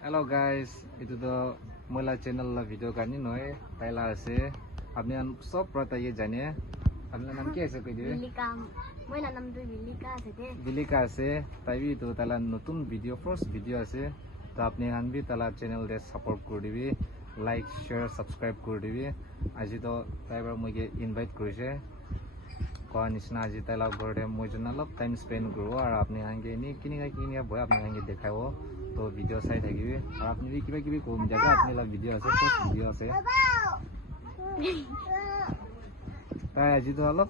Hello guys, itu tuh mula channel la video kani noy taila ase apni an sob prata ye jane apna naam kya ase koi dibe Vilika, moi na naam tu Vilika ase de. Vilika ase taibi to tala notun video first video ase to apni han bi tala channel de support kor dibi like share subscribe kor dibi aji to taibar moige invite korise koa nisna aji taila ghor de moi jona lop time spend koro aru apni hange ni kini boy apni hange dekhaibo तो video side है कि और आपने भी किबे कोम जगह अपने ला video আছে first video আছে তাই আজি তো অলপ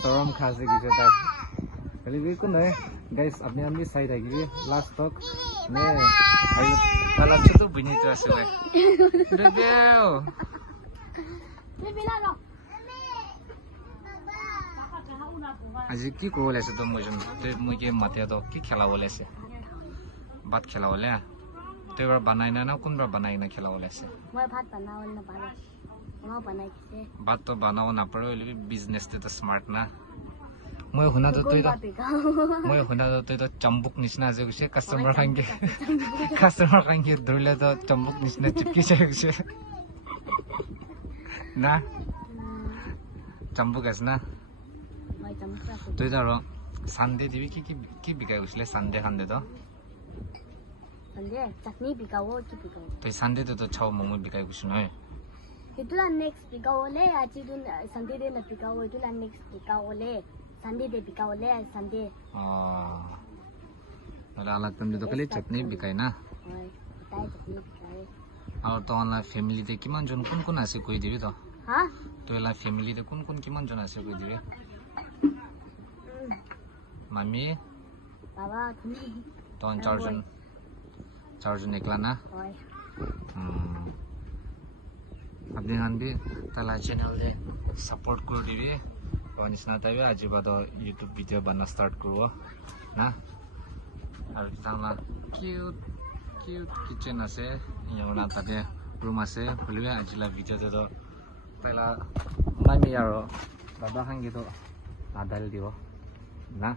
শরম খাসে কিছু তাই খালি বি কোন হয় গাইস আপনি আমি সাইড है कि लास्ट तक मैं आई वाला तो बनी तो আছে ভাই দেও Le bila ro. আজি কি কইলে আছে তো মজন তে মই কি মাতে তো কি খেলা বলে আছে भात खेला वाले तो बार बनाई ना कौन बार बनाई ना खेला वाले से Moi भात बनाओ ना पाले. Moi बनाई के. भात तो बनाओ ना पड़ो लेकिन बिजनेस तो स्मार्ट ना मैं हुना तो चंबुक निचना से कुछ कस्टमर खाएंगे धुले तो चंबुक निचना चिपकी से कुछ ना चंबुक ऐसा ना Moi चमचा. तो इधर संडे दिवी की बिकाई उसले संडे खाने तो Ande, chutney bikawo ki bikawo. तो संडे तो छाव मोमो बिकाई कुछ नहीं Itulah next bikawo le, aji tu Sunday de na bikawo, itulah next bikawo le. Sunday de bikawo le, Sunday. मतलब अलग तुम तो खाली चटनी बिकाई ना Oi, tai chutney bikawo. और तो ऑनलाइन फैमिली दे किमान जन कौन आसे कोई दिवे तो Ha? तो एला फैमिली दे कौन किमान जन आसे कोई दिवे मम्मी Baba, kuni. तो चार्जन एकला ना Oi. अपने हान भी तला चैनल दे सपोर्ट कर दिवे वनिसना तबे आज बाद YouTube भिडियो बना स्टार्ट करो ना और तांला क्यूट किचन আছে यना ताते रूम আছে বলিবে আজিলা ভিডিও তো তাইলা মামি আৰু দাদা হাঙ্গে তো আদাল দিব না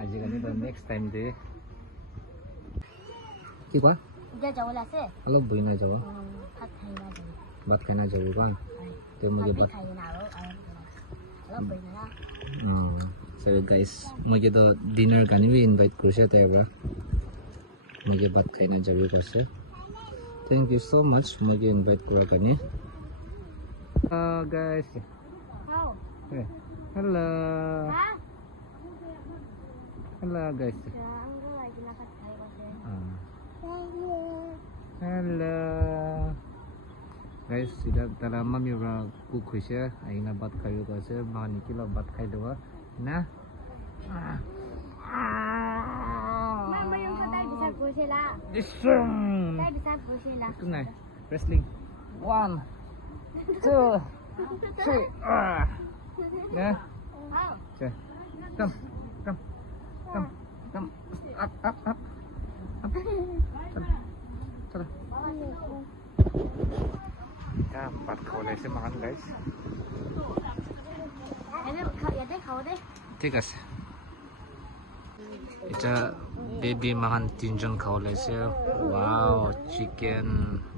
আজি কালি তো নেক্সট টাইম দে কি কয় Dia jauh lah se. অলপ বই না যাব Hat khai na jauh. ভাত খাই না যাব কোন তো মুগে ভাত Khai na ro. Kalau boleh na. So guys मुझे तो डिनर गानी भी इनवाइट करছে তাই আমরা मुझे भात खाई ना जाबি করছে थैंक यू सो मच मुझे इनवाइट করার কারণে guys How? hello hello guys Anggo lagi nak khai bose. hello guys sudah tara mami ra cook hoise aina भात খাইও করছে মা নিকিলো भात খাই দেবা না Mama yang kau tak bisa bose lah. Isum. Tak bisa bose lah. Itu nih, wrestling. 1, 2, 3. Ya. How? Oke. Come. Up. Terus. Ya, 4 kau sih makan guys. Ada kau deh. ঠিক আছে এটা বেবি মাখান 3 জন খাওয়াইছে ওয়াও চিকেন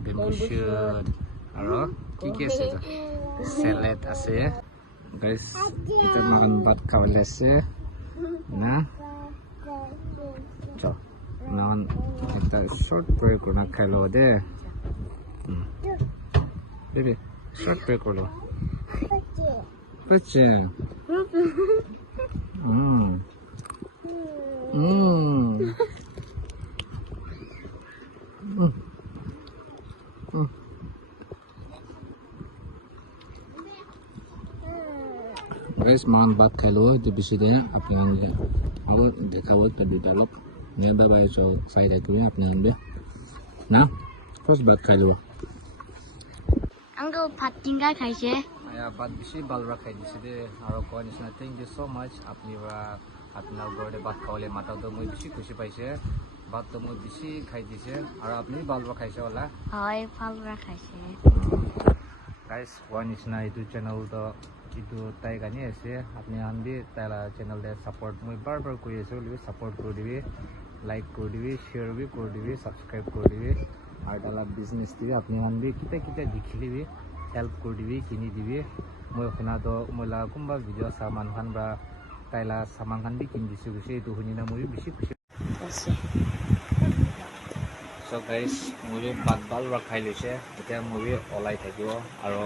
বেম্বু শুট আৰু কি আছে এটা salad আছে guys এটা মাখান ভাত খাওয়াইছে না চল মাখান একটা শর্ট ব্রেক করে খাইলো দে বেবি শর্ট ব্রেক করো 그렇지. Guys, makan भात खाई लो तो बेसी दें अपने अंदर और देखा वो तो डेवलप मैं बाय जो साइड है क्यों अपने अंदर ना फर्स्ट भात खाई लो Anggo bhat tinggal khai se. या बात बेसी बाल रखाई दिसे दे आरो कोनिसना थैंक यू सो मच आपनिरा आपना गरे बात खावले माता तो মই बेसी खुशी पाइसे बात तो মই बेसी खाई दिसे आरो आपनि बाल रखाइसे होला Hoi, phal ra khai se. Guys कोनिसना इदु चैनल तो इदु ताई गानी আছে আপনি আনবি তাইলা চ্যানেল দে সাপোর্ট মই বারবার কই আছে বলি সাপোর্ট করে দিবি লাইক কৰি দিবি শ্বেয়াৰ বি কৰি দিবি সাবস্ক্ৰাইব কৰি দিবি আৰু তালা বিজনেস দিবি আপনি মান বি কিতা দেখিলিবি হেল্প কৰি দিবি কিনি দিবি মই শুনা তো মইলা কোনবা ভিডিও সামান খান বা তাইলা সামান খান বি কিনি দিছো গৈছে এইটো শুনি না মই বেছি খুশি So guys, movie bal rakhai lise eta movie olai thakibo aro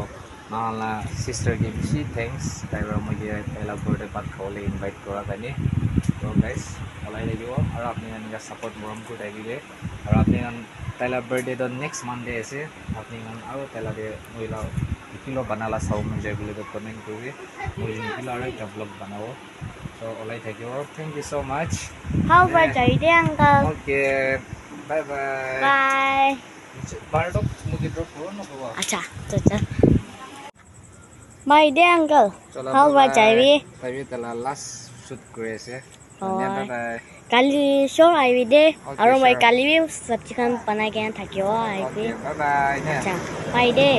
mala sister gi bishi thanks taira moge taila birthday bat khole invite kora kani so guys olai thakibo aro apni anga support moram ko thakibe aro apni taila birthday to next monday ase apni aro taila de moila kilo banala saw muje bole to comment kori moi kilo aro ekta vlog banao so olai thakibo thank you so much How about the uncle? Okay. Bye bye. Bye. Bardok mugi drop ko no ko. Acha, acha. My dear uncle. How about Jaivi? Jaivi tala last shoot kore ase. Bye bye. Kali sure I will day. Aro my kali sabji khan banai ke thakiyo I will. Bye bye. Acha. My day.